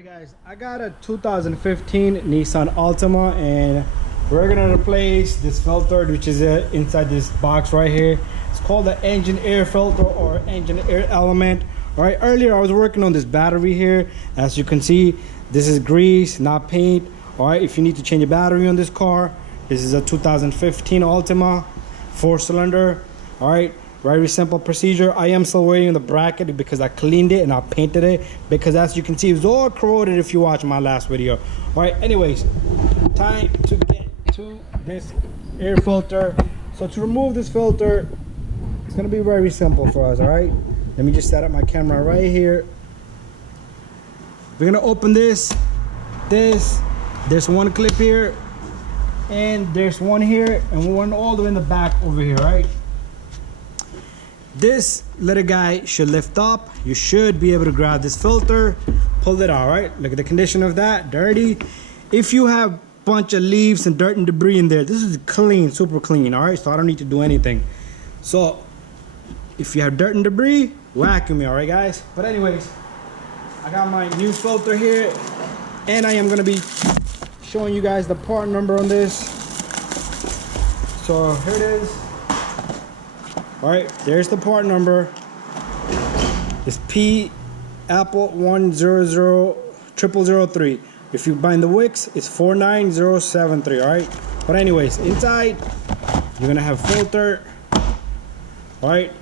Alright guys, I got a 2015 Nissan Altima and we're gonna replace this filter which is inside this box right here. It's called the engine air filter or engine air element. Alright, earlier I was working on this battery here. As you can see, this is grease, not paint. Alright, if you need to change a battery on this car, this is a 2015 Altima 4-cylinder. Alright, very simple procedure. I am still waiting on the bracket because I cleaned it and I painted it, because as you can see, it was all corroded if you watch my last video. All right, anyways, time to get to this air filter. So to remove this filter, it's gonna be very simple for us. All right, let me just set up my camera right here. We're gonna open this. There's one clip here and there's one here and one all the way in the back over here. Right, this little guy should lift up. You should be able to grab this filter, pull it out. Right, look at the condition of that, dirty. If you have a bunch of leaves and dirt and debris in there, this is clean, super clean. All right, so I don't need to do anything. So if you have dirt and debris, vacuum it. All right guys, but anyways, I got my new filter here and I am going to be showing you guys the part number on this. So here it is. All right, there's the part number. It's P Apple 100003. If you bind the wicks, it's 49073. All right, but anyways, inside you're gonna have filter. All right,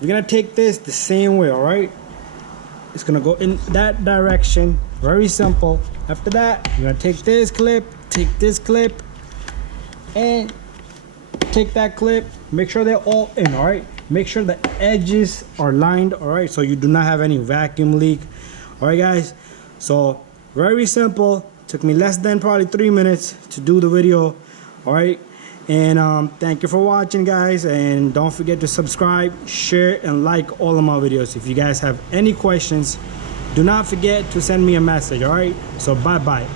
you're gonna take this the same way. All right, it's gonna go in that direction. Very simple. After that, you're gonna take this clip, and take that clip. Make sure they're all in. All right, make sure the edges are lined. All right, so you do not have any vacuum leak. All right guys, so very simple. Took me less than probably 3 minutes to do the video. All right, and thank you for watching guys, and don't forget to subscribe, share, and like all of my videos. If you guys have any questions, do not forget to send me a message. All right, so bye bye.